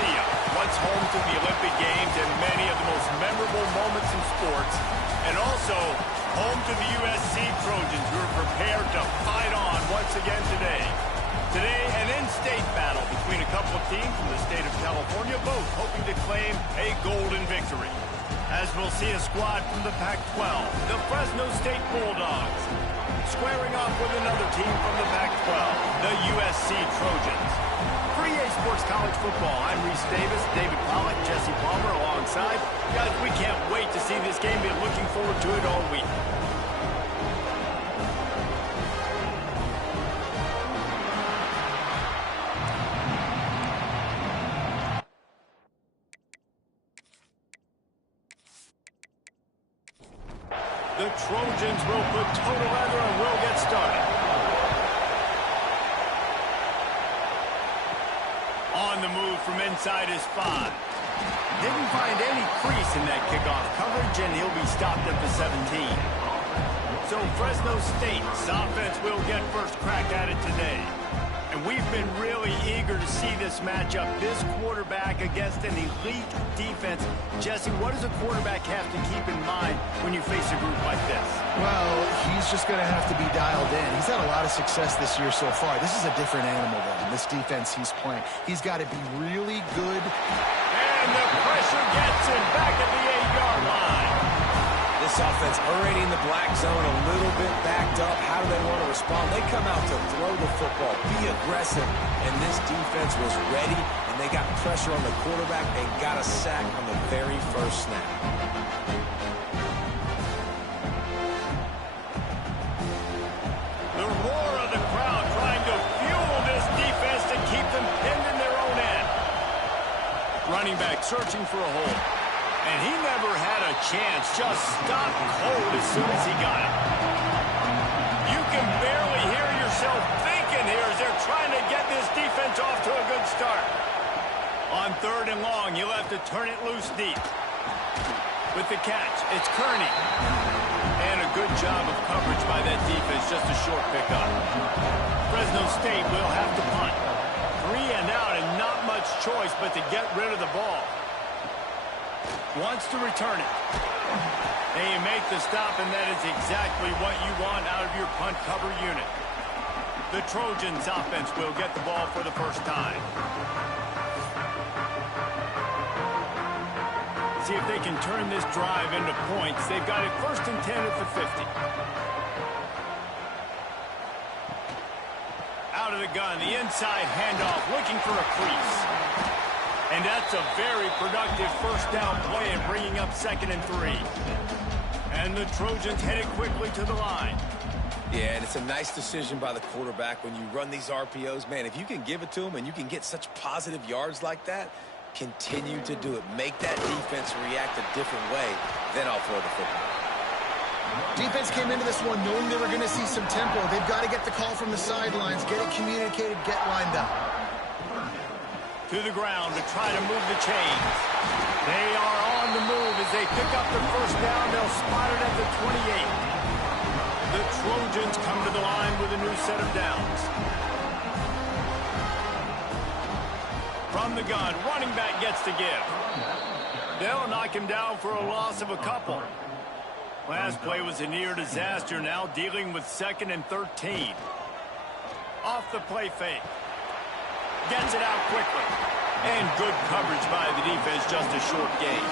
Coliseum, once home to the Olympic Games and many of the most memorable moments in sports, and also home to the USC Trojans, who are prepared to fight on once again today. Today, an in-state battle between a couple of teams from the state of California, both hoping to claim a golden victory. As we'll see a squad from the Pac-12, the Fresno State Bulldogs, squaring off with another team from the Pac-12, the USC Trojans. For EA Sports College Football, I'm Reese Davis, David Pollack, Jesse Palmer alongside. Guys, we can't wait to see this game. Been looking forward to it all week. The Trojans will put total leather and will get started. On the move from inside his 5. Didn't find any crease in that kickoff coverage, and he'll be stopped at the 17. So Fresno State's offense will get first crack at it today. And we've been really eager to see this matchup. This quarterback against an elite defense. Jesse, what does a quarterback have to keep in mind when you face a group like this? Well, he's just going to have to be dialed in. He's had a lot of success this year so far. This is a different animal than this defense he's playing. He's got to be really good. And the pressure gets him back at the 8-yard line. This offense already in the black zone, a little bit backed up. How do they want to respond? They come out to throw the football, be aggressive, and this defense was ready, and they got pressure on the quarterback and got a sack on the very first snap. The roar of the crowd trying to fuel this defense to keep them pinned in their own end. Running back searching for a hole. And he never had a chance, just stopped cold as soon as he got it. You can barely hear yourself thinking here as they're trying to get this defense off to a good start. On 3rd and long, you'll have to turn it loose deep. With the catch, it's Kearney. And a good job of coverage by that defense, just a short pickup. Fresno State will have to punt. 3 and out and not much choice but to get rid of the ball. Wants to return it. And you make the stop, and that is exactly what you want out of your punt cover unit. The Trojans offense will get the ball for the first time. See if they can turn this drive into points. They've got it 1st and 10 at the 50. Out of the gun, the inside handoff, looking for a crease. And that's a very productive first down play and bringing up 2nd and 3. And the Trojans headed quickly to the line. Yeah, and it's a nice decision by the quarterback when you run these RPOs. Man, if you can give it to them and you can get such positive yards like that, continue to do it. Make that defense react a different way, then I'll throw the football. Defense came into this one knowing they were going to see some tempo. They've got to get the call from the sidelines, get it communicated, get lined up. To the ground to try to move the chains. They are on the move as they pick up the first down. They'll spot it at the 28. The Trojans come to the line with a new set of downs. From the gun, running back gets to give. They'll knock him down for a loss of a couple. Last play was a near disaster, now dealing with 2nd and 13. Off the play fake. Gets it out quickly. And good coverage by the defense, just a short gain.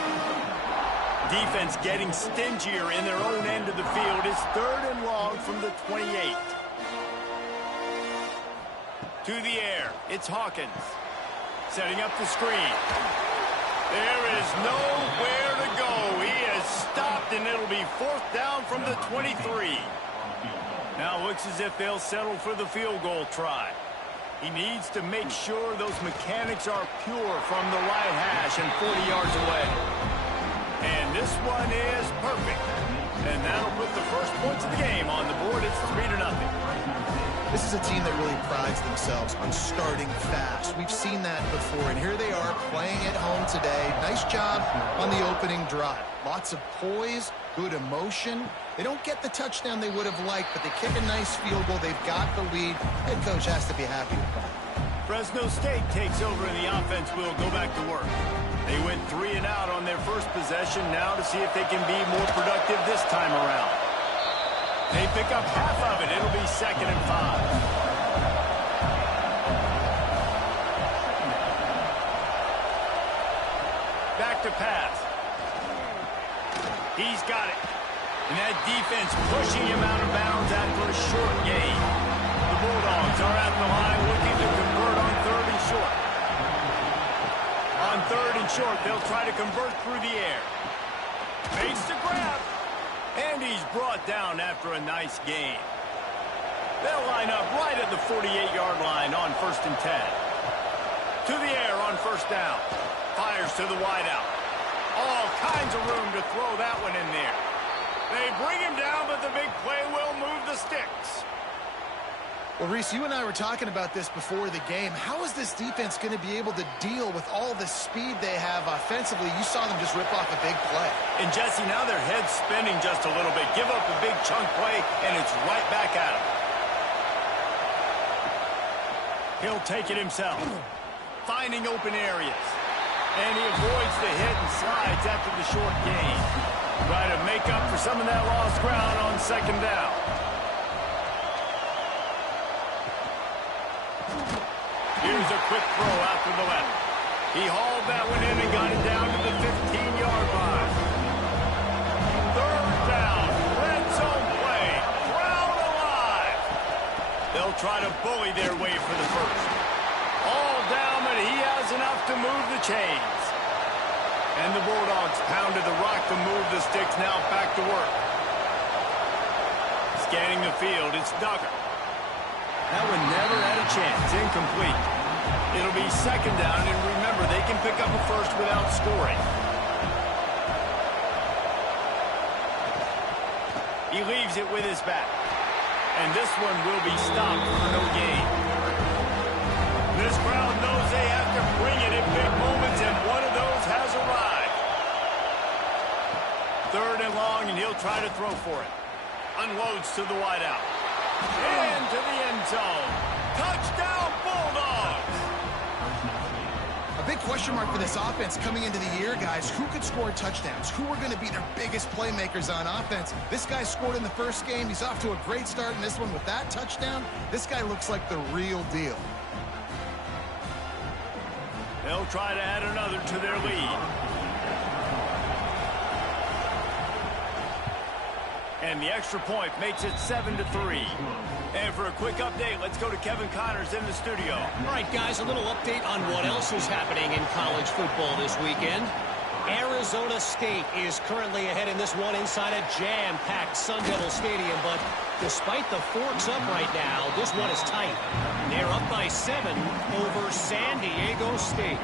Defense getting stingier in their own end of the field. It's 3rd and long from the 28. To the air, it's Hawkins. Setting up the screen. There is nowhere to go. He is stopped, and it'll be 4th down from the 23. Now looks as if they'll settle for the field goal try. He needs to make sure those mechanics are pure from the right hash and 40 yards away. And this one is perfect. And that'll put the first points of the game on the board. It's 3-0. This is a team that really prides themselves on starting fast. We've seen that before, and here they are playing at home today. Nice job on the opening drive. Lots of poise, good emotion. They don't get the touchdown they would have liked, but they kick a nice field goal. They've got the lead. Head coach has to be happy with that. Fresno State takes over and the offense will go back to work. They went 3 and out on their first possession, now to see if they can be more productive this time around. They pick up half of it. It'll be 2nd and 5. Back to pass. He's got it. And that defense pushing him out of bounds after a short gain. The Bulldogs are at the line looking to convert on 3rd and short. On 3rd and short, they'll try to convert through the air. Makes the grab. And he's brought down after a nice gain. They'll line up right at the 48-yard line on 1st and 10. To the air on 1st down. Fires to the wideout. All kinds of room to throw that one in there. They bring him down, but the big play will move the sticks. Well, Reese, you and I were talking about this before the game. How is this defense going to be able to deal with all the speed they have offensively? You saw them just rip off a big play. And, Jesse, now their head's spinning just a little bit. Give up a big chunk play, and it's right back at him. He'll take it himself. Finding open areas. And he avoids the hit and slides after the short gain. Try to make up for some of that lost ground on 2nd down. Here's a quick throw out to the left. He hauled that one in and got it down to the 15-yard line. 3rd down, red zone play, crowd alive. They'll try to bully their way for the first. All down, but he has enough to move the chains. And the Bulldogs pounded the rock to move the sticks, now back to work. Scanning the field, it's Duggar. That one never had a chance. Incomplete. It'll be 2nd down, and remember, they can pick up a first without scoring. He leaves it with his back. And this one will be stopped for no gain. This crowd knows they have to bring it in big moments, and one of those has arrived. 3rd and long, and he'll try to throw for it. Unloads to the wideout. And to the end zone. Touchdown, Bulldogs! A big question mark for this offense coming into the year, guys. Who could score touchdowns? Who are going to be their biggest playmakers on offense? This guy scored in the first game. He's off to a great start in this one with that touchdown. This guy looks like the real deal. They'll try to add another to their lead. And the extra point makes it 7-3. And for a quick update, let's go to Kevin Connors in the studio. All right, guys, a little update on what else is happening in college football this weekend. Arizona State is currently ahead in this one inside a jam-packed Sun Devil Stadium, but despite the forks up right now, this one is tight. They're up by 7 over San Diego State.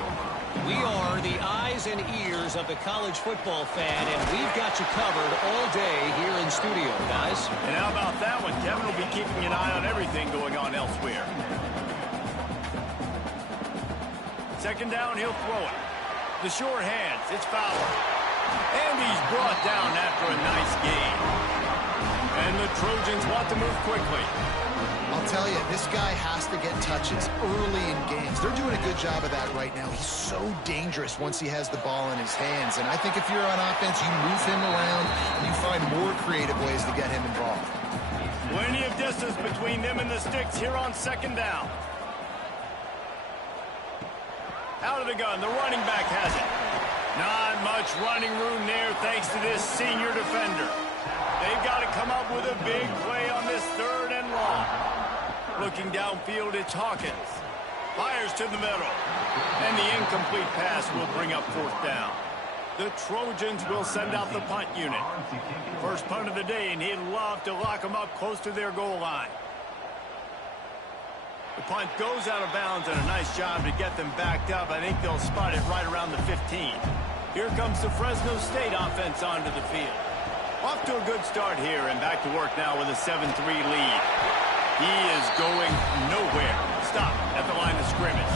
We are the eyes and ears of the college football fan, and we've got you covered all day here in studio, guys. And how about that one? Kevin will be keeping an eye on everything going on elsewhere. 2nd down, he'll throw it. The sure hands, it's Fowler. And he's brought down after a nice gain. And the Trojans want to move quickly. I'll tell you, this guy has to get touches early in games. They're doing a good job of that right now. He's so dangerous once he has the ball in his hands. And I think if you're on offense, you move him around and you find more creative ways to get him involved. Plenty of distance between them and the sticks here on 2nd down. Out of the gun, the running back has it. Not much running room there thanks to this senior defender. They've got to come up with a big play on this 3rd and long. Looking downfield, it's Hawkins. Fires to the middle. And the incomplete pass will bring up 4th down. The Trojans will send out the punt unit. First punt of the day, and he'd love to lock them up close to their goal line. The punt goes out of bounds, and a nice job to get them backed up. I think they'll spot it right around the 15. Here comes the Fresno State offense onto the field. Off to a good start here, and back to work now with a 7-3 lead. He is going nowhere. Stop at the line of scrimmage.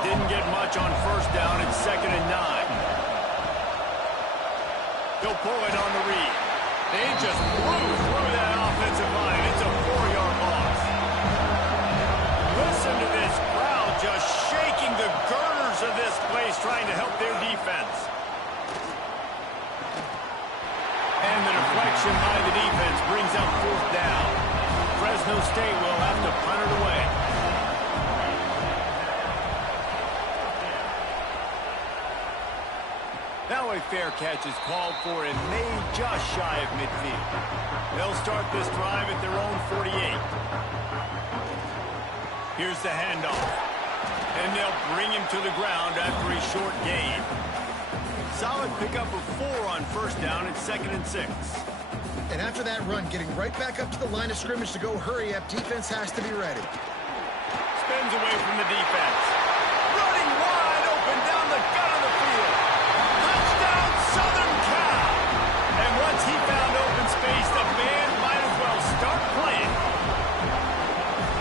Didn't get much on 1st down. It's 2nd and 9. He'll pull it on the read. They just blew through that offensive line. It's a 4-yard loss. Listen to this crowd just shaking the girders of this place, trying to help their defense. And the deflection by the defense brings up 4th down. Fresno State will have to punt it away. Now a fair catch is called for and made just shy of midfield. They'll start this drive at their own 48. Here's the handoff. And they'll bring him to the ground after a short gain. Solid pickup of 4 on 1st down at 2nd and 6. And after that run, getting right back up to the line of scrimmage to go hurry up, defense has to be ready. Spins away from the defense. Running wide open down the gut of the field. Touchdown, Southern Cal! And once he found open space, the band might as well start playing.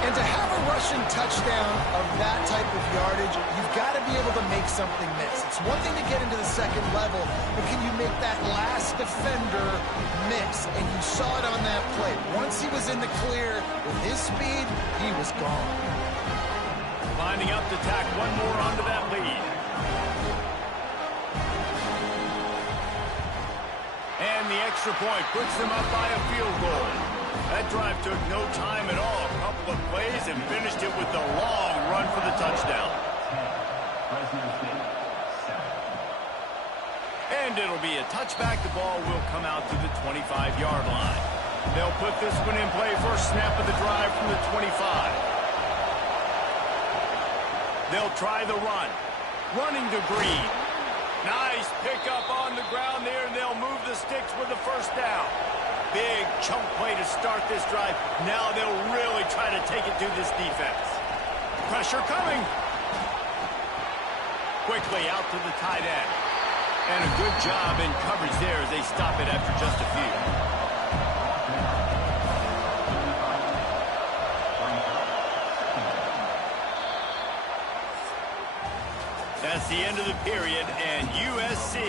And to have a rushing touchdown of that type of yardage, you've got to be able to make something miss. It's one thing to get into the second level, but can you make that last defender miss? And you saw it on that play. Once he was in the clear, with his speed, he was gone. Lining up to tack one more onto that lead. And the extra point puts them up by a field goal. That drive took no time at all. A couple of plays and finished it with a long run for the touchdown. And it'll be a touchback. The ball will come out to the 25-yard line. They'll put this one in play. First snap of the drive from the 25. They'll try the run. Running to Green. Nice pickup on the ground there, and they'll move the sticks with the 1st down. Big chunk play to start this drive. Now they'll really try to take it to this defense. Pressure coming. Quickly out to the tight end. And a good job in coverage there as they stop it after just a few. That's the end of the period, and USC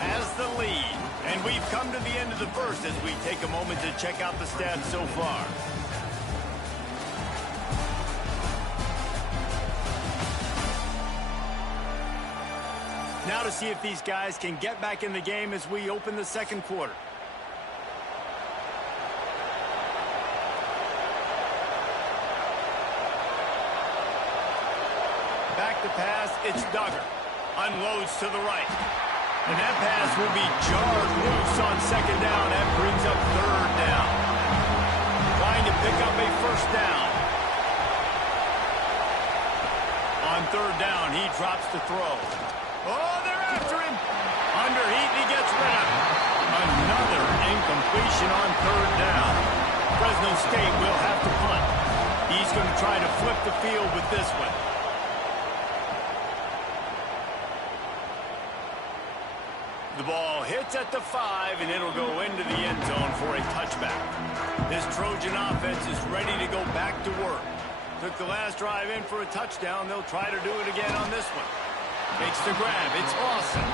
has the lead. And we've come to the end of the first as we take a moment to check out the stats so far. Now to see if these guys can get back in the game as we open the second quarter. Back to pass, it's Duggar. Unloads to the right. And that pass will be jarred loose on 2nd down. That brings up 3rd down. Trying to pick up a 1st down. On 3rd down, he drops the throw. Oh, they're after him. Underheat, and he gets rid of it. Another incompletion on 3rd down. Fresno State will have to punt. He's going to try to flip the field with this one. The ball hits at the 5, and it'll go into the end zone for a touchback. This Trojan offense is ready to go back to work. Took the last drive in for a touchdown. They'll try to do it again on this one. Makes the grab. It's awesome.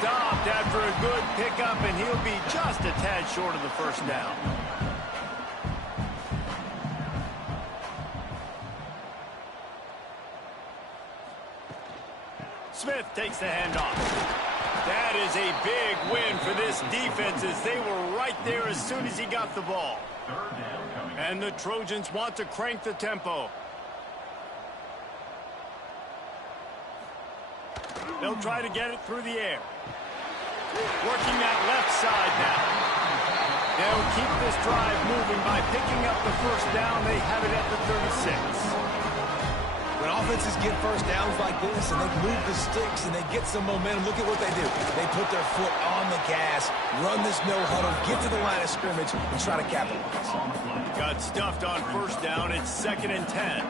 Stopped after a good pickup, and he'll be just a tad short of the 1st down. Smith takes the handoff. That is a big win for this defense as they were right there as soon as he got the ball. And the Trojans want to crank the tempo. They'll try to get it through the air. Working that left side now. They'll keep this drive moving by picking up the 1st down. They have it at the 36. When offenses get 1st downs like this and they move the sticks and they get some momentum, look at what they do. They put their foot on the gas, run this no huddle, get to the line of scrimmage, and try to capitalize. Got stuffed on 1st down. It's 2nd and 10.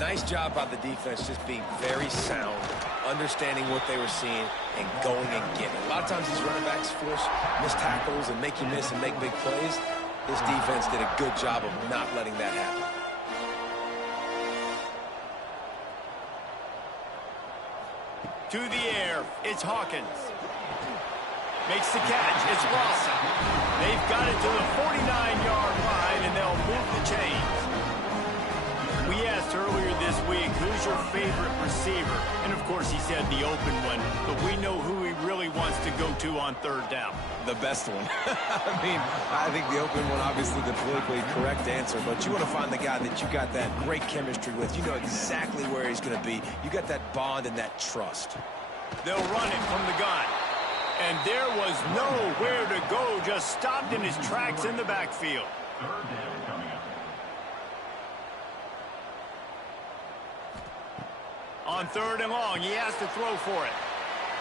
Nice job by the defense just being very sound, understanding what they were seeing, and going and getting it. A lot of times these running backs force missed tackles and make you miss and make big plays. This defense did a good job of not letting that happen. To the air, it's Hawkins. Makes the catch, it's Lawson. They've got it to the 49-yard line, and they'll move the chains. We asked asked earlier this week, who's your favorite receiver? And, of course, he said the open one, but we know who he really wants to go to on third down. The best one. I think the open one, obviously the politically correct answer, but you want to find the guy that you got that great chemistry with. You know exactly where he's going to be. You got that bond and that trust. They'll run it from the gun. And there was nowhere to go, just stopped in his tracks in the backfield. On third and long, he has to throw for it.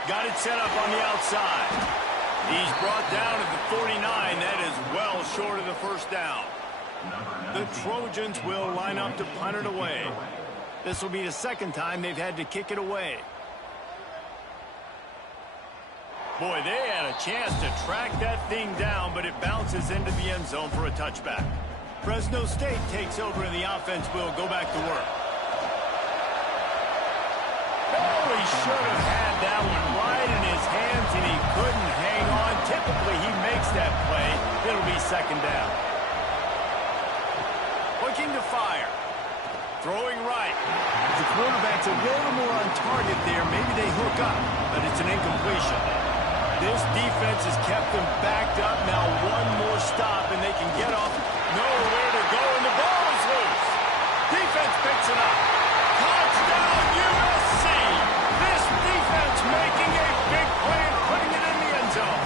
Got it set up on the outside. He's brought down at the 49. That is well short of the first down. The Trojans will line up to punt it away. This will be the second time they've had to kick it away. Boy, they had a chance to track that thing down, but it bounces into the end zone for a touchback. Fresno State takes over, and the offense will go back to work. Oh, he should have had that one right in his hands, and he couldn't hang on. Typically, he makes that play. It'll be second down. Looking to fire. Throwing right. The quarterback's a little more on target there. Maybe they hook up, but it's an incompletion. This defense has kept them backed up. Now one more stop, and they can get off. Nowhere to go, and the ball is loose. Defense picks it up. Touchdown, USC. This defense making a big play and putting it in the end zone.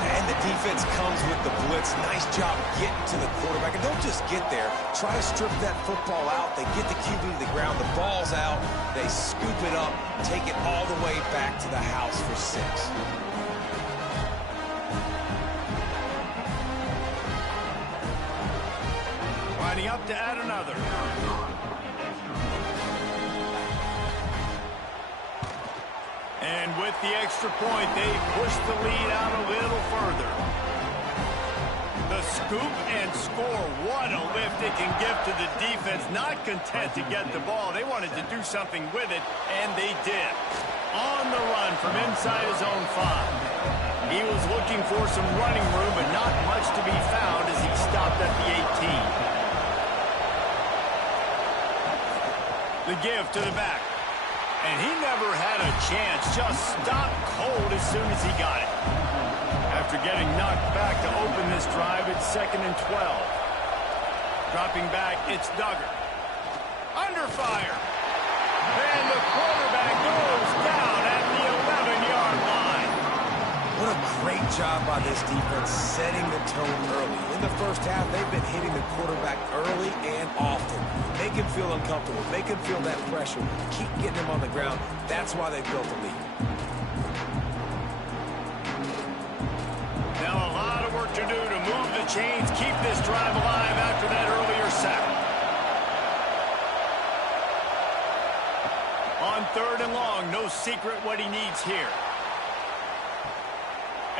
And the defense comes with the blitz. Nice job getting to the quarterback. And don't just get there. Try to strip that football out. They get the QB to the ground. The ball's out. They scoop it up, take it all the way back to the house for 6. Lining up to add another. And with the extra point, they push the lead out a little further. The scoop and score. What a lift it can give to the defense. Not content to get the ball. They wanted to do something with it, and they did. On the run from inside his own 5. He was looking for some running room, but not much to be found as he stopped at the 18. The give to the back. And he never had a chance. Just stopped cold as soon as he got it. After getting knocked back to open this drive, it's 2nd and 12. Dropping back, it's Duggar. Under fire. And the quarterback goes down at the 11-yard line. What a great job by this defense setting the tone early. In the first half, they've been hitting the quarterback early and often. Make him feel uncomfortable. Make him feel that pressure. Keep getting him on the ground. That's why they built the lead. Now a lot of work to do to move the chains, keep this drive alive after that earlier sack. On third and long, no secret what he needs here.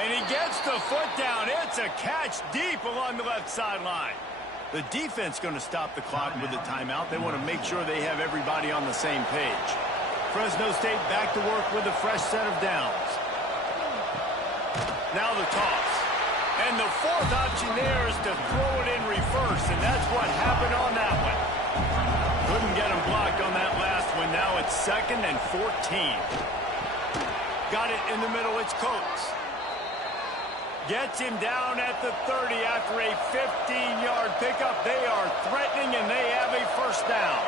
And he gets the foot down. It's a catch deep along the left sideline. The defense going to stop the clock with a timeout. They want to make sure they have everybody on the same page. Fresno State back to work with a fresh set of downs. Now the toss. And the fourth option there is to throw it in reverse, and that's what happened on that one. Couldn't get him blocked on that last one. Now it's 2nd and 14. Got it in the middle. It's Coates. Gets him down at the 30 after a 15-yard pickup. They are threatening, and they have a first down.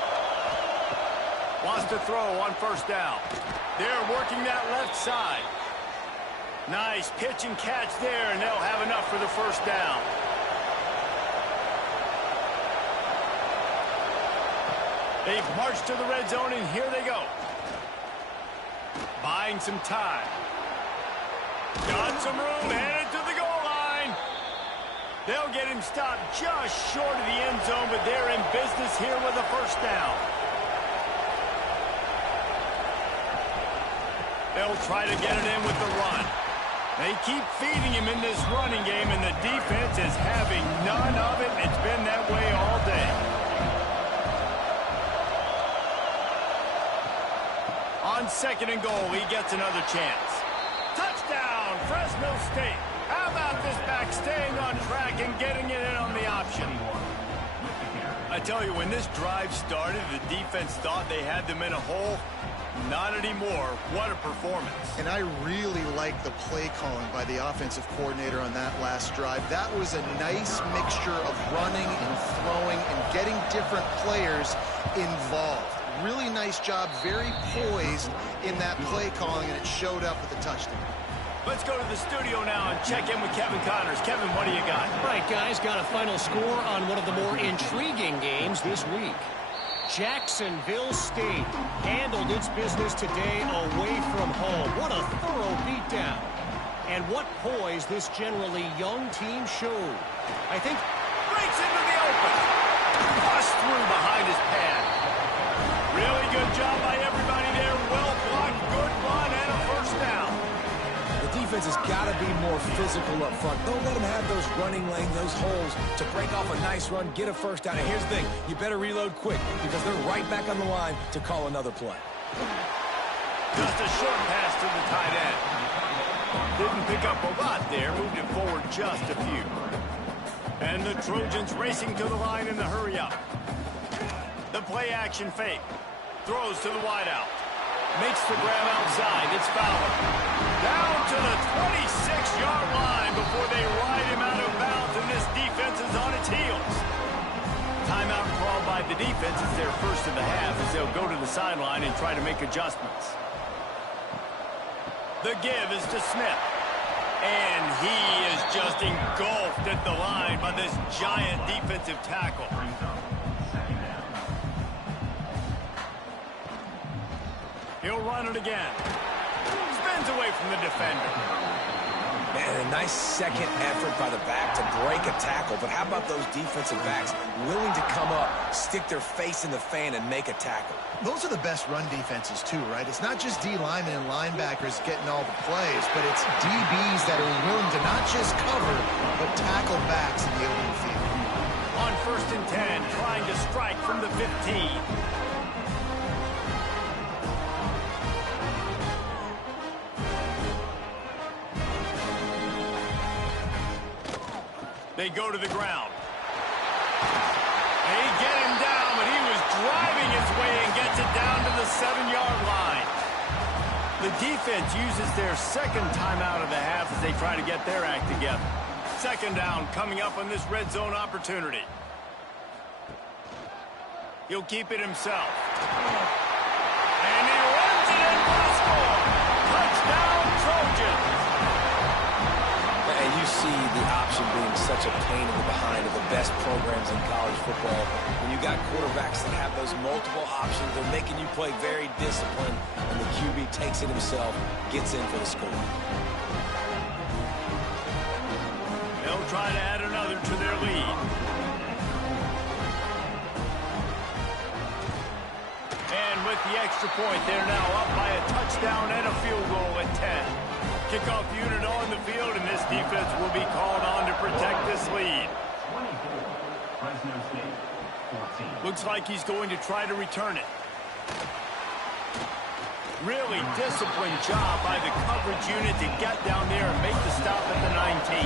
Wants to throw on first down. They're working that left side. Nice pitch and catch there, and they'll have enough for the first down. They've marched to the red zone, and here they go. Buying some time. Got some room, headed to the goal line. They'll get him stopped just short of the end zone, but they're in business here with a first down. They'll try to get it in with the run. They keep feeding him in this running game, and the defense is having none of it. It's been that way all day. On 2nd and goal, he gets another chance. Touchdown, Fresno State. How about this back staying on track and getting it in on the option? I tell you, when this drive started, the defense thought they had them in a hole. Not anymore. What a performance. And I really like the play calling by the offensive coordinator on that last drive. That was a nice mixture of running and throwing and getting different players involved. Really nice job, very poised in that play calling, and it showed up with the touchdown. Let's go to the studio now and check in with Kevin Connors. Kevin, what do you got? Right, guys, got a final score on one of the more intriguing games this week. Jacksonville State handled its business today away from home. What a thorough beatdown. And what poise this generally young team showed. I think Breaks into the open. Bust through behind his pad. Really good job by everybody there. Well blocked, good run, and a first down. The defense has got to be more physical up front. Don't let them have those running lanes, those holes to break off a nice run, get a first down. And here's the thing, you better reload quick because they're right back on the line to call another play. Just a short pass to the tight end. Didn't pick up a lot there, moved it forward just a few. And the Trojans racing to the line in the hurry up. The play action fake. Throws to the wideout. Makes the grab outside. It's Fowler. Down to the 26-yard line before they ride him out of bounds, and this defense is on its heels. Timeout called by the defense is their first of the half as they'll go to the sideline and try to make adjustments. The give is to Smith. And he is just engulfed at the line by this giant defensive tackle. He'll run it again. Spins away from the defender. Man, a nice second effort by the back to break a tackle. But how about those defensive backs willing to come up, stick their face in the fan, and make a tackle? Those are the best run defenses, too, right? It's not just D linemen and linebackers getting all the plays, but it's DBs that are willing to not just cover, but tackle backs in the open field. On 1st and 10, trying to strike from the 15. They go to the ground. They get him down, but he was driving his way and gets it down to the 7-yard line. The defense uses their second timeout of the half as they try to get their act together. Second down coming up on this red zone opportunity. He'll keep it himself. And he runs it in for a score. Touchdown, Trojans. And you see the option being such a pain in the behind of the best programs in college football. When you got quarterbacks that have those multiple options, they're making you play very disciplined, and the QB takes it himself, gets in for the score. They'll try to add another to their lead. And with the extra point, they're now up by a touchdown and a field goal at 10. Kickoff unit on the field, and this defense will be called on to protect this lead. Fresno State, 14. Looks like he's going to try to return it. Really disciplined job by the coverage unit to get down there and make the stop at the 19.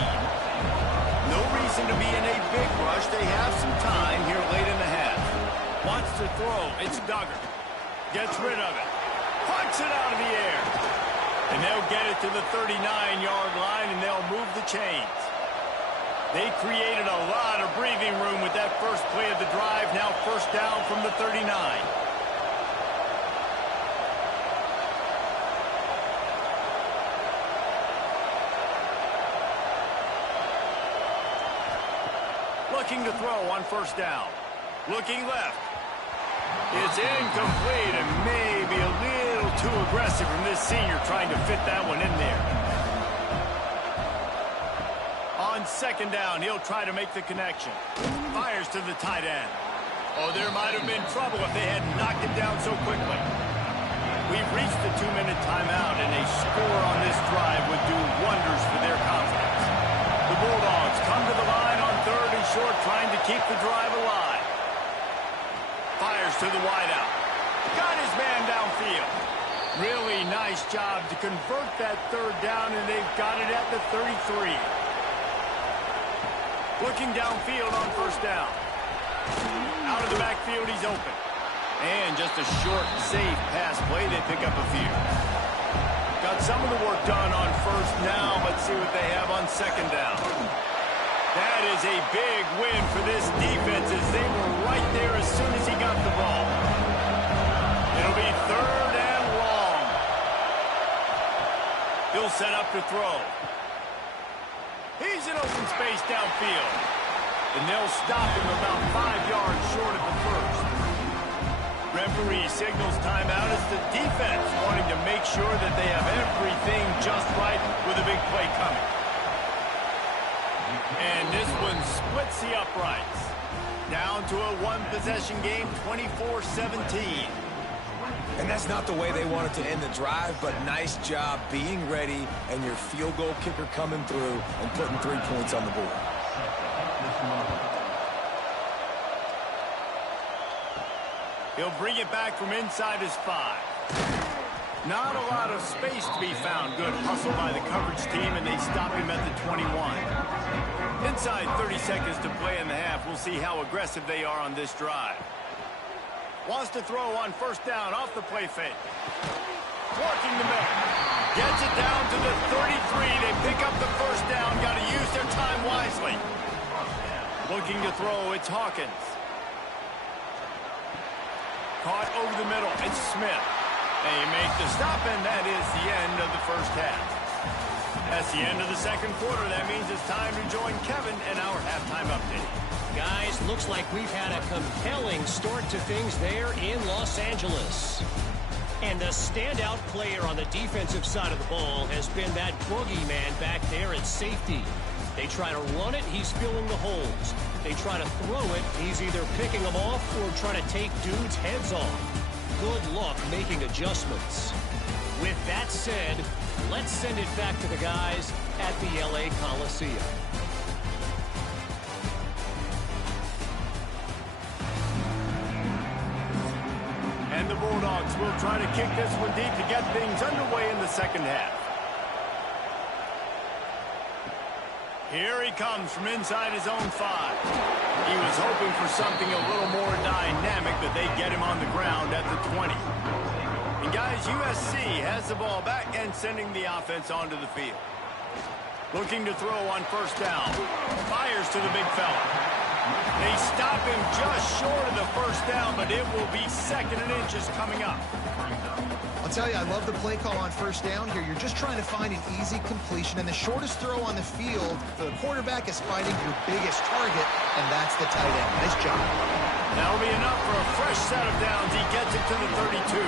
No reason to be in a big rush. They have some time here late in the half. Wants to throw. It's Duggar. Gets rid of it. Punts it out of the air. And they'll get it to the 39-yard line, and they'll move the chains. They created a lot of breathing room with that first play of the drive. Now first down from the 39. Looking to throw on first down. Looking left. It's incomplete and maybe a little too aggressive from this senior trying to fit that one in there. On second down, he'll try to make the connection. Fires to the tight end. Oh, there might have been trouble if they had knocked it down so quickly. We've reached the 2-minute timeout, and a score on this drive would do wonders for their confidence. The Bulldogs come to the line on 3rd and short, trying to keep the drive alive. Fires to the wideout. Got his man downfield. Really nice job to convert that 3rd down, and they've got it at the 33. Looking downfield on first down. Out of the backfield, he's open. And just a short, safe pass play. They pick up a few. Got some of the work done on first down. Let's see what they have on second down. That is a big win for this defense as they were right there as soon as he got the ball. It'll be third and long. He'll set up to throw. He's in open space downfield. And they'll stop him about 5 yards short of the first. Referee signals timeout as the defense wanting to make sure that they have everything just right with a big play coming. And this one splits the uprights. Down to a one-possession game, 24-17. And that's not the way they wanted to end the drive, but nice job being ready and your field goal kicker coming through and putting 3 points on the board. He'll bring it back from inside his 5. Not a lot of space to be found. Good hustle by the coverage team, and they stop him at the 21. Inside 30 seconds to play in the half. We'll see how aggressive they are on this drive. Wants to throw on first down off the play fake. Working the middle. Gets it down to the 33. They pick up the first down. Got to use their time wisely. Looking to throw, it's Hawkins. Caught over the middle, it's Smith. They make the stop, and that is the end of the first half. That's the end of the second quarter. That means it's time to join Kevin in our halftime update. Guys, looks like we've had a compelling start to things there in Los Angeles. And the standout player on the defensive side of the ball has been that boogeyman back there at safety. They try to run it, he's filling the holes. They try to throw it, he's either picking them off or trying to take dudes' heads off. Good luck making adjustments. With that said, let's send it back to the guys at the LA Coliseum. And the Bulldogs will try to kick this one deep to get things underway in the second half. Here he comes from inside his own 5. He was hoping for something a little more dynamic, but they get him on the ground at the 20. And guys, USC has the ball back and sending the offense onto the field. Looking to throw on first down. Fires to the big fella. They stop him just short of the first down, but it will be second and inches coming up. I'll tell you, I love the play call on first down here. You're just trying to find an easy completion, and the shortest throw on the field for the quarterback is finding your biggest target, and that's the tight end. Nice job. That'll be enough for a fresh set of downs. He gets it to the 32.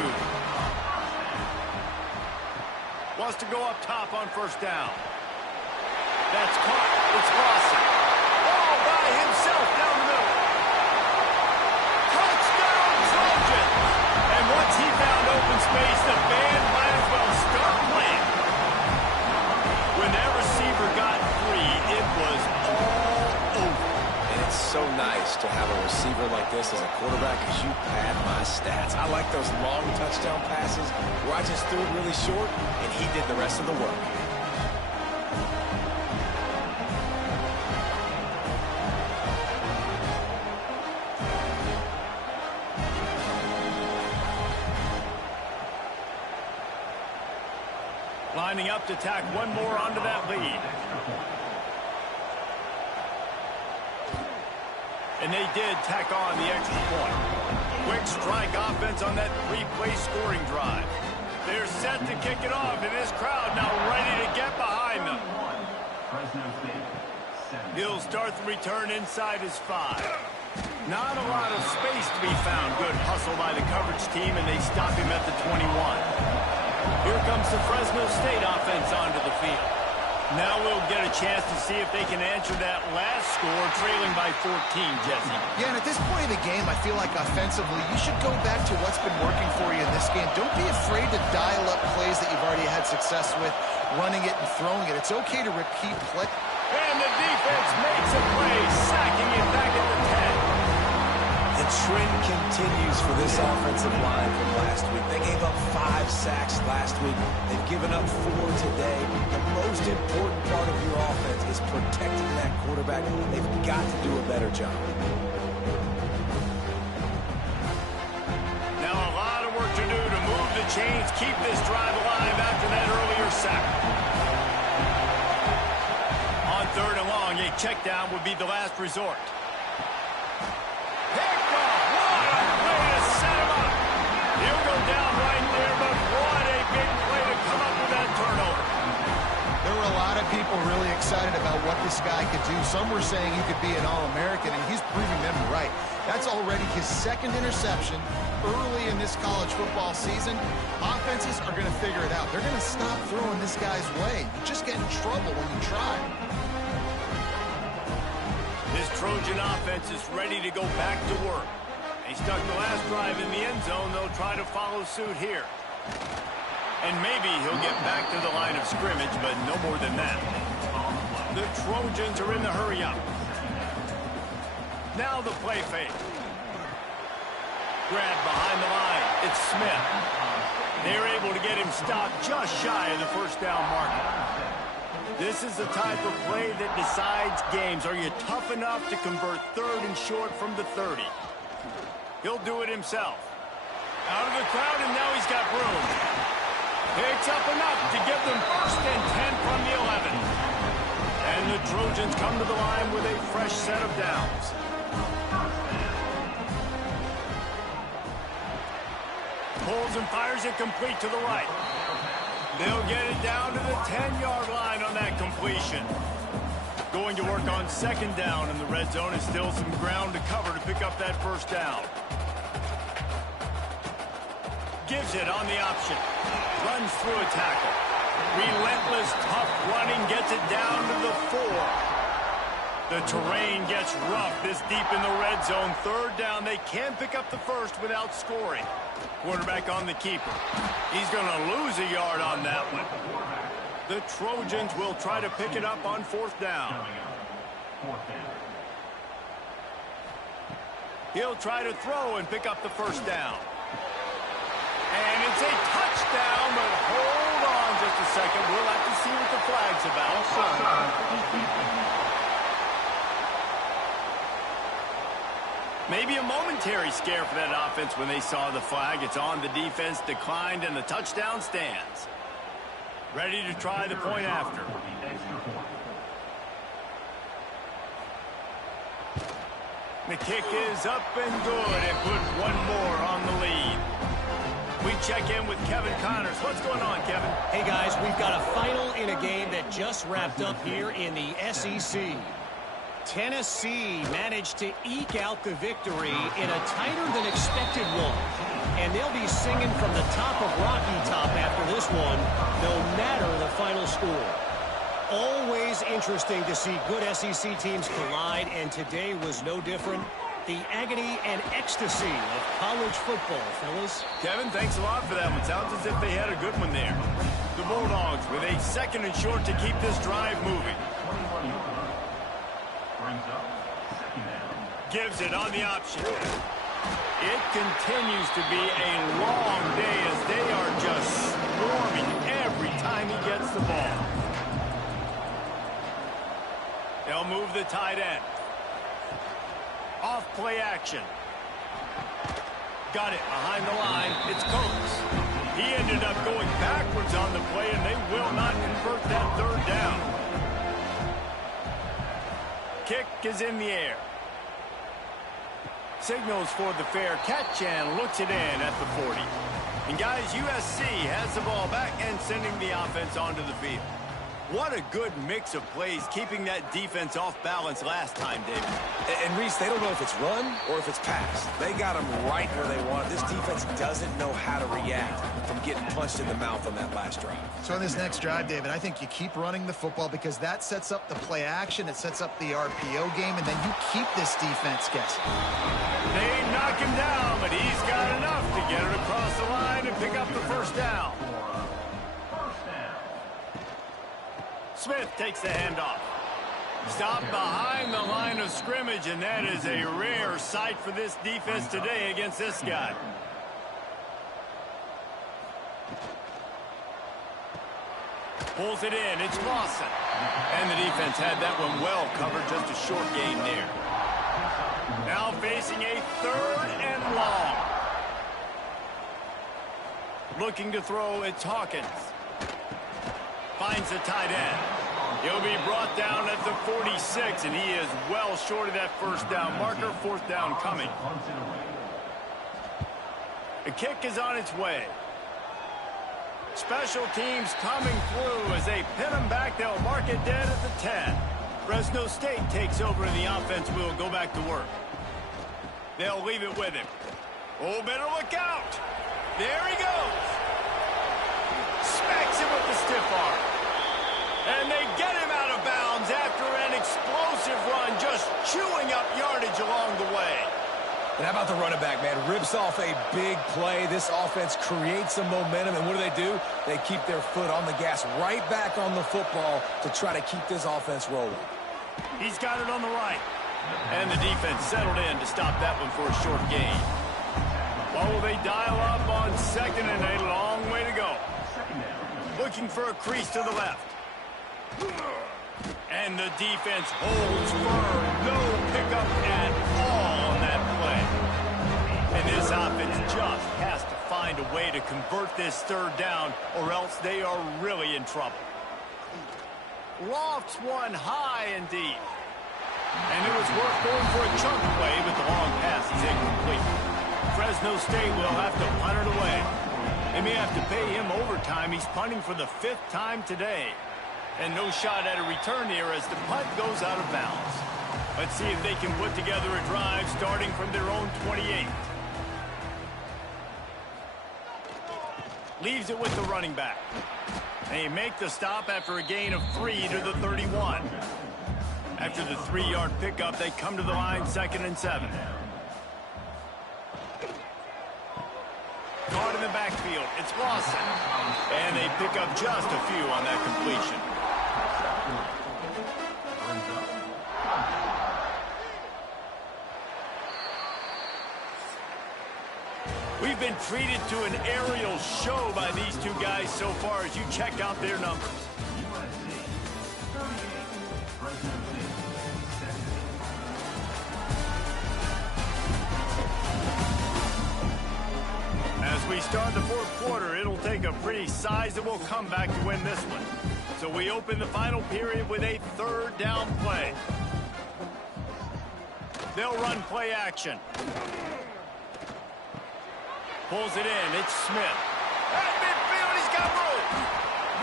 Wants to go up top on first down. That's caught. It's Lawson. All by himself down the middle. Touchdown, Trojans! And once he found open space, the band might as well start playing. When that receiver got free, it was all over. And it's so nice to have a receiver like this as a quarterback because you pad my stats. I like those long touchdown passes where I just threw it really short and he did the rest of the work. Lining up to tack one more onto that lead. And they did tack on the extra point. Quick strike offense on that 3-play scoring drive. They're set to kick it off, and this crowd now ready to get behind them. He'll start the return inside his 5. Not a lot of space to be found. Good hustle by the coverage team, and they stop him at the 21. Here comes the Fresno State offense onto the field. Now we'll get a chance to see if they can answer that last score, trailing by 14, Jesse. Yeah, and at this point in the game, I feel like offensively, you should go back to what's been working for you in this game. Don't be afraid to dial up plays that you've already had success with, running it and throwing it. It's okay to repeat play. And the defense makes a play, sacking it back at the 10. The trend continues for this offensive line from last week. They gave up 5 sacks last week. They've given up 4 today. The most important part of your offense is protecting that quarterback. They've got to do a better job. chains, keep this drive alive after that earlier sack. On 3rd and long, a check down would be the last resort. Picked off. What a play to set him up. He'll go down right there, but what a big play to come up with that turnover. There were a lot of people really excited about what this guy could do. Some were saying he could be an All-American, and he's proving them right. That's already his 2nd interception early in this college football season. Offenses are going to figure it out. They're going to stop throwing this guy's way. You just get in trouble when you try. This Trojan offense is ready to go back to work. They stuck the last drive in the end zone. They'll try to follow suit here. And maybe he'll get back to the line of scrimmage, but no more than that. The Trojans are in the hurry-up. Now the play fake. Grab behind the line. It's Smith. They're able to get him stopped just shy of the first down marker. This is the type of play that decides games. Are you tough enough to convert 3rd and short from the 30? He'll do it himself. Out of the crowd, and now he's got room. Picks up enough to give them 1st and 10 from the 11. And the Trojans come to the line with a fresh set of downs. Pulls and fires it complete to the right. They'll get it down to the 10-yard line on that completion. Going to work on 2nd down in the red zone, and still some ground to cover to pick up that 1st down. Gives it on the option. Runs through a tackle. Relentless, tough running, gets it down to the 4. The terrain gets rough this deep in the red zone. 3rd down, they can pick up the 1st without scoring. Quarterback on the keeper. He's going to lose a yard on that one. The Trojans will try to pick it up on 4th down. He'll try to throw and pick up the 1st down. And it's a touchdown, but hold on just a second. We'll have to see what the flag's about. Maybe a momentary scare for that offense when they saw the flag. It's on, the defense declined, and the touchdown stands. Ready to try the point after. The kick is up and good, and put one more on the lead. We check in with Kevin Connors. What's going on, Kevin? Hey, guys, we've got a final in a game that just wrapped up here in the SEC. Tennessee managed to eke out the victory in a tighter-than-expected one. And they'll be singing from the top of Rocky Top after this one, no matter the final score. Always interesting to see good SEC teams collide, and today was no different. The agony and ecstasy of college football, fellas. Kevin, thanks a lot for that one. Sounds as if they had a good one there. The Bulldogs with a 2nd and short to keep this drive moving. Gives it on the option. It continues to be a long day as they are just swarming every time he gets the ball. They'll move the tight end. Off play action. Got it behind the line. It's Coates. He ended up going backwards on the play, and they will not convert that 3rd down. Kick is in the air. Signals for the fair catch and looks it in at the 40. And guys, USC has the ball back and sending the offense onto the field. What a good mix of plays, keeping that defense off balance last time, David. And Reese, they don't know if it's run or if it's pass. They got them right where they want it. This defense doesn't know how to react from getting punched in the mouth on that last drive. So on this next drive, David, I think you keep running the football because that sets up the play action, it sets up the RPO game, and then you keep this defense guessing. They knock him down, but he's got enough to get it across the line and pick up the 1st down. Smith takes the handoff. Stopped behind the line of scrimmage, and that is a rare sight for this defense today against this guy. Pulls it in. It's Lawson. And the defense had that one well covered. Just a short gain there. Now facing a 3rd and long. Looking to throw, it's Hawkins. Finds the tight end. He'll be brought down at the 46, and he is well short of that first down marker. Fourth down coming. The kick is on its way. Special teams coming through as they pin him back. They'll mark it dead at the 10. Fresno State takes over, and the offense will go back to work. They'll leave it with him. Oh, better look out. There he goes. Smacks him with the stiff arm. And they get him out of bounds after an explosive run, just chewing up yardage along the way. And how about the running back, man? Rips off a big play. This offense creates some momentum, and what do? They keep their foot on the gas right back on the football to try to keep this offense rolling. He's got it on the right. And the defense settled in to stop that one for a short gain. While they dial up on 2nd and a long way to go. Looking for a crease to the left. And the defense holds firm. No pickup at all on that play. And this offense just has to find a way to convert this third down, or else they are really in trouble. Lofts one high and deep. And it was worth going for a chunk play, but the long pass is incomplete. Fresno State will have to punt it away. They may have to pay him overtime. He's punting for the 5th time today. And no shot at a return here as the punt goes out of bounds. Let's see if they can put together a drive starting from their own 28. Leaves it with the running back. They make the stop after a gain of 3 to the 31. After the 3-yard pickup, they come to the line 2nd and 7. Caught in the backfield. It's Lawson. And they pick up just a few on that completion. We've been treated to an aerial show by these two guys so far as you check out their numbers. As we start the 4th quarter, it'll take a pretty sizable comeback to win this one. So we open the final period with a 3rd down play. They'll run play action. Pulls it in. It's Smith. At midfield, he's got room.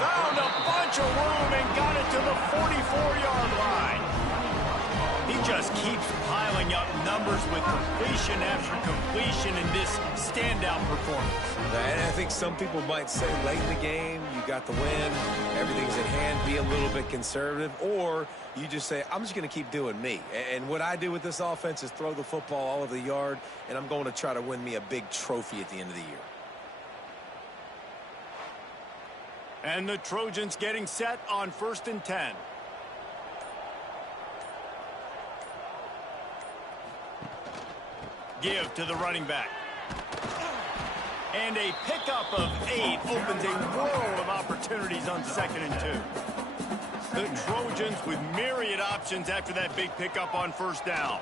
Found a bunch of room and got it to the 44-yard line. He just keeps piling up numbers with completion after completion in this standout performance. And I think some people might say late in the game, you got the win, everything's at hand, be a little bit conservative, or you just say, I'm just going to keep doing me. And what I do with this offense is throw the football all over the yard, and I'm going to try to win me a big trophy at the end of the year. And the Trojans getting set on 1st and 10. Give to the running back. And a pickup of 8 opens a world of opportunities on 2nd and 2. The Trojans with myriad options after that big pickup on 1st down.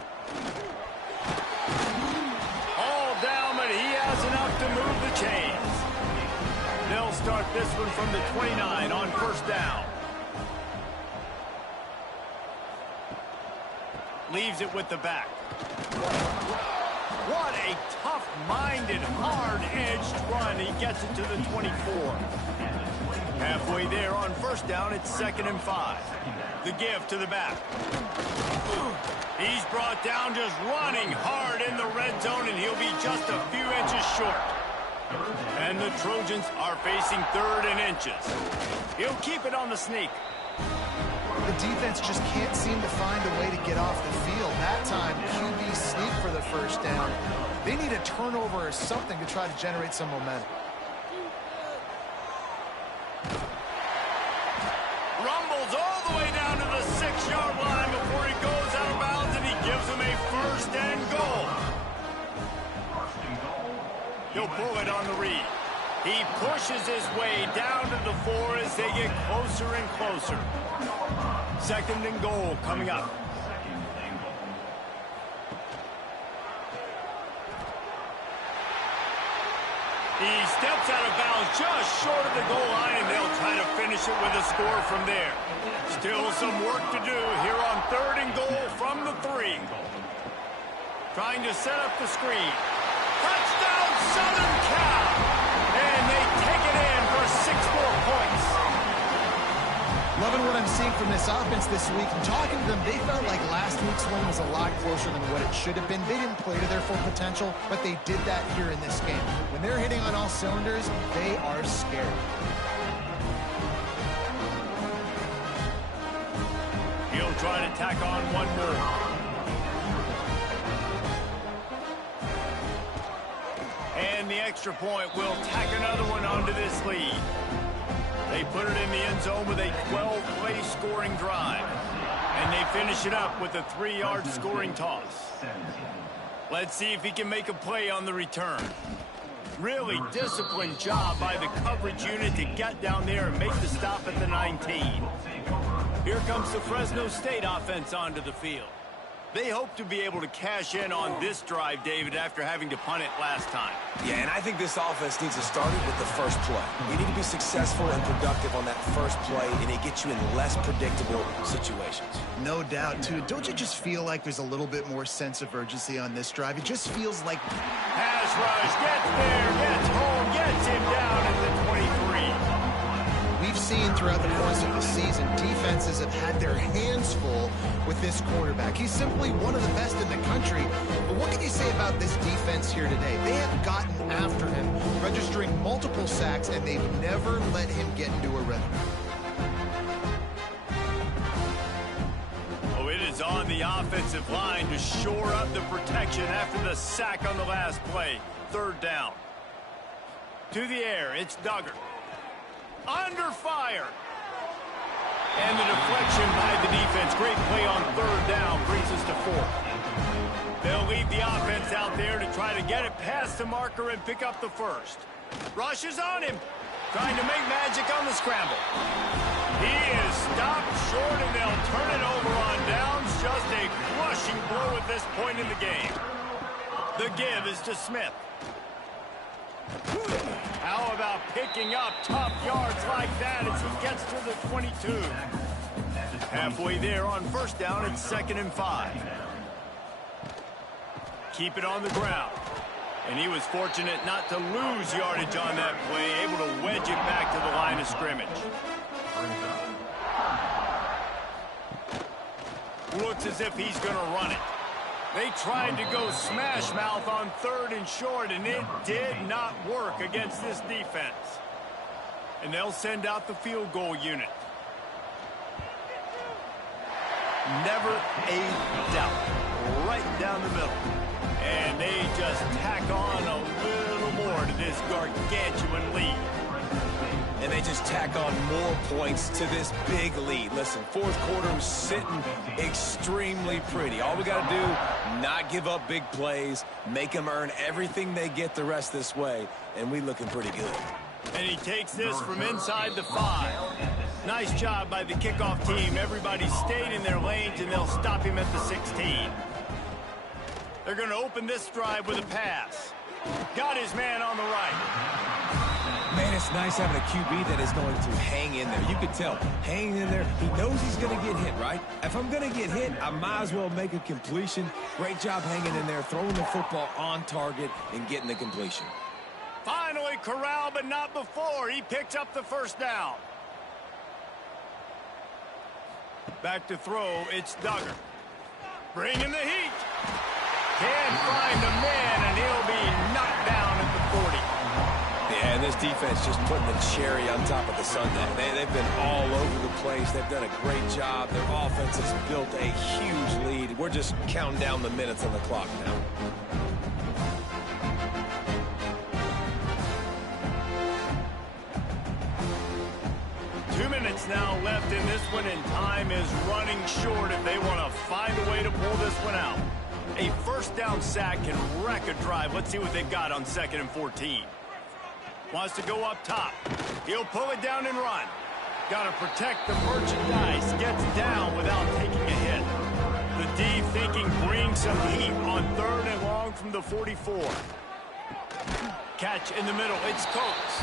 All down, but he has enough to move the chains. They'll start this one from the 29 on 1st down. Leaves it with the back. What a tough-minded, hard-edged run. He gets it to the 24. Halfway there on 1st down, it's 2nd and 5. The give to the back. He's brought down just running hard in the red zone, and he'll be just a few inches short. And the Trojans are facing 3rd and inches. He'll keep it on the sneak. The defense just can't seem to find a way to get off the field. That time, QB sneak for the 1st down. They need a turnover or something to try to generate some momentum. Rumbles all the way down to the 6-yard line before he goes out of bounds, and he gives them a 1st and goal. He'll pull it on the read. He pushes his way down to the 4 as they get closer and closer. 2nd and goal coming up. He steps out of bounds just short of the goal line, and they'll try to finish it with a score from there. Still some work to do here on 3rd and goal from the 3. Trying to set up the screen. Touchdown, Southern Cal! And they take it in for 6 more points. Loving what I'm seeing from this offense this week. And talking to them, they felt like last week's win was a lot closer than what it should have been. They didn't play to their full potential, but they did that here in this game. When they're hitting on all cylinders, they are scary. He'll try to tack on one more. And the extra point will tack another one onto this lead. They put it in the end zone with a 12-play scoring drive. And they finish it up with a 3-yard scoring toss. Let's see if he can make a play on the return. Really disciplined job by the coverage unit to get down there and make the stop at the 19. Here comes the Fresno State offense onto the field. They hope to be able to cash in on this drive, David, after having to punt it last time. Yeah, and I think this offense needs to start it with the first play. You need to be successful and productive on that first play, and it gets you in less predictable situations. No doubt, too. Don't you just feel like there's a little bit more sense of urgency on this drive? It just feels like... Pass rush, gets there, gets home, gets him down at the 23. We've seen throughout the course of the season, defenses have had their hands full with this quarterback. He's simply one of the best in the country. But what can you say about this defense here today? They have gotten after him, registering multiple sacks, and they've never let him get into a rhythm. Oh, it is on the offensive line to shore up the protection after the sack on the last play. 3rd down. To the air, it's Duggar. Under fire. And the deflection by the defense. Great play on 3rd down brings us to 4th. They'll leave the offense out there to try to get it past the marker and pick up the first. Rush is on him. Trying to make magic on the scramble. He is stopped short, and they'll turn it over on downs. Just a crushing blow at this point in the game. The give is to Smith. How about picking up tough yards like that as he gets to the 22? Halfway there on 1st down, it's 2nd and 5. Keep it on the ground. And he was fortunate not to lose yardage on that play, able to wedge it back to the line of scrimmage. Looks as if he's going to run it. They tried to go smash mouth on 3rd and short, and it did not work against this defense. And they'll send out the field goal unit. Never a doubt. Right down the middle. And they just tack on a little more to this gargantuan lead. And they just tack on more points to this big lead. Listen, 4th quarter was sitting extremely pretty. All we got to do, not give up big plays, make them earn everything they get the rest this way, and we looking pretty good. And he takes this from inside the 5. Nice job by the kickoff team. Everybody stayed in their lanes, and they'll stop him at the 16. They're going to open this drive with a pass. Got his man on the right. Man, it's nice having a QB that is going to hang in there. You can tell, hanging in there, he knows he's going to get hit, right? If I'm going to get hit, I might as well make a completion. Great job hanging in there, throwing the football on target and getting the completion. Finally corralled, but not before. He picks up the 1st down. Back to throw, it's Duggar. Bringing the heat. Can't find the man, and he'll be knocked down at the 40. Yeah, and this defense just putting the cherry on top of the sundae. They've been all over the place. They've done a great job. Their offense has built a huge lead. We're just counting down the minutes on the clock now. Two minutes now left in this one, and time is running short if they want to find a way to pull this one out. A 1st down sack can wreck a drive. Let's see what they've got on 2nd and 14. Wants to go up top. He'll pull it down and run. Got to protect the merchandise. Gets down without taking a hit. The D thinking brings some heat on 3rd and long from the 44. catch in the middle. It's Coates.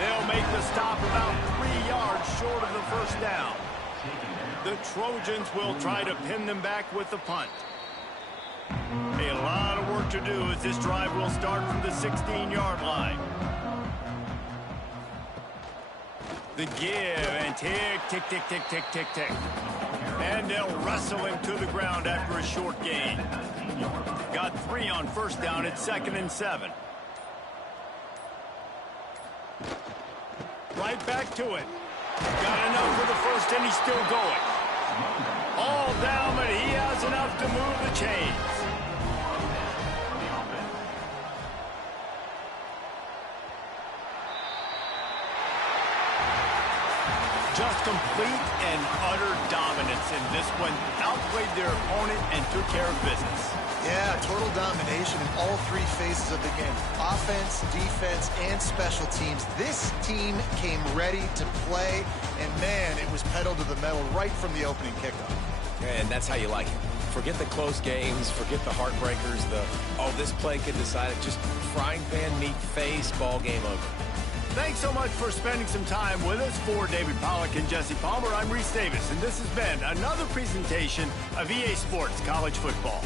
They'll make the stop about 3 yards short of the first down. The Trojans will try to pin them back with the punt. A lot of work to do as this drive will start from the 16-yard line. The give and tick, tick, tick, tick, tick, tick, tick. And they'll wrestle him to the ground after a short gain. Got 3 on first down at 2nd and 7. Right back to it. Got enough for the first, and he's still going. All down, but he has enough to move the chains. Just complete and utter dominance in this one. Outplayed their opponent and took care of business. Yeah, total domination in all 3 phases of the game. Offense, defense, and special teams. This team came ready to play, and man, it was pedal to the metal right from the opening kickoff. And that's how you like it. Forget the close games, forget the heartbreakers, this play could decide it. Just frying pan meet face, ball game over. Thanks so much for spending some time with us. For David Pollack and Jesse Palmer, I'm Reese Davis, and this has been another presentation of EA Sports College Football.